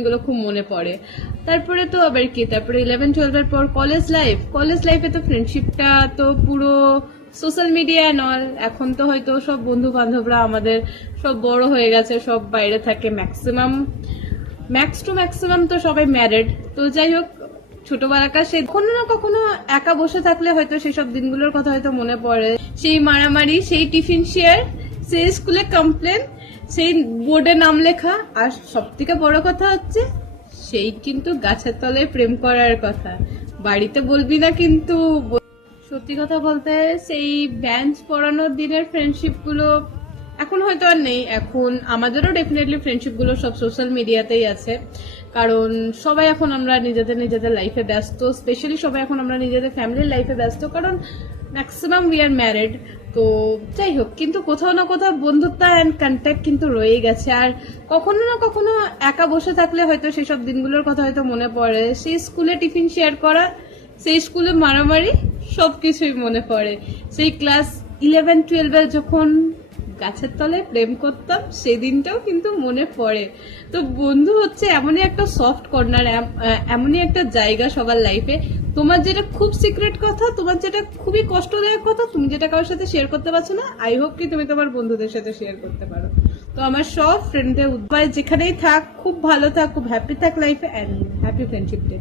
গুলো খুব মনে পড়ে। তারপরে তো আবার কি, তারপরে 11-12 এর পর কলেজ লাইফে তো ফ্রেন্ডশিপটা তো পুরো সোশ্যাল মিডিয়া নল। এখন তো হয়তো সব বন্ধু বান্ধবরা আমাদের সব বড় হয়ে গেছে, সব বাইরে থাকে, ম্যাক্সিমাম তো সবাই ম্যারিড। তো যাই হোক, ছোটবেলাকার সে কখনো না কখনো একা বসে থাকলে হয়তো সেসব দিনগুলোর কথা হয়তো মনে পড়ে। সেই মারামারি, সেই টিফিন শেয়ার, সেই স্কুলে কমপ্লেন, সেই বোর্ডে নাম লেখা, আর সব থেকে বড় কথা হচ্ছে সেই কিন্তু গাছের তলায় প্রেম করার কথা। বাড়িতে বলবি না কিন্তু। সত্যি কথা বলতে সেই বেঞ্চ পড়ানোর দিনের ফ্রেন্ডশিপ গুলো এখন হয়তো আর নেই। এখন আমাদেরও ডেফিনেটলি ফ্রেন্ডশিপ গুলো সব সোশ্যাল মিডিয়াতেই আছে, কারণ সবাই এখন আমরা নিজেদের লাইফে ব্যস্ত, স্পেশালি সবাই এখন আমরা নিজেদের ফ্যামিলির লাইফে ব্যস্ত, কারণ ম্যাক্সিমাম উই আর ম্যারিড। তো যাই হোক, কিন্তু কোথাও না কোথাও বন্ধুত্ব অ্যান্ড কন্ট্যাক্ট কিন্তু রয়ে গেছে। আর কখনো না কখনো একা বসে থাকলে হয়তো সেসব দিনগুলোর কথা হয়তো মনে পড়ে। সেই স্কুলে টিফিন শেয়ার করা, সেই স্কুলে মারামারি, সবকিছুই মনে পড়ে। সেই ক্লাস 11-12 যখন গাছের তলায় প্রেম করতাম, সেদিনটাও কিন্তু মনে পড়ে। তো বন্ধু হচ্ছে এমনই একটা সফট কর্নার, এমনই একটা জায়গা সবার লাইফে। তোমার যেটা খুব সিক্রেট কথা, তোমার যেটা খুবই কষ্টদায়ক কথা, তুমি যেটা কারোর সাথে শেয়ার করতে পারছো না, আই হোপ কি তুমি তোমার বন্ধুদের সাথে শেয়ার করতে পারো। তো আমার সব ফ্রেন্ডদের উদ্বায় যেখানেই থাক, খুব ভালো থাক, খুব হ্যাপি থাক লাইফে, অ্যান্ড হ্যাপি ফ্রেন্ডশিপ ডে।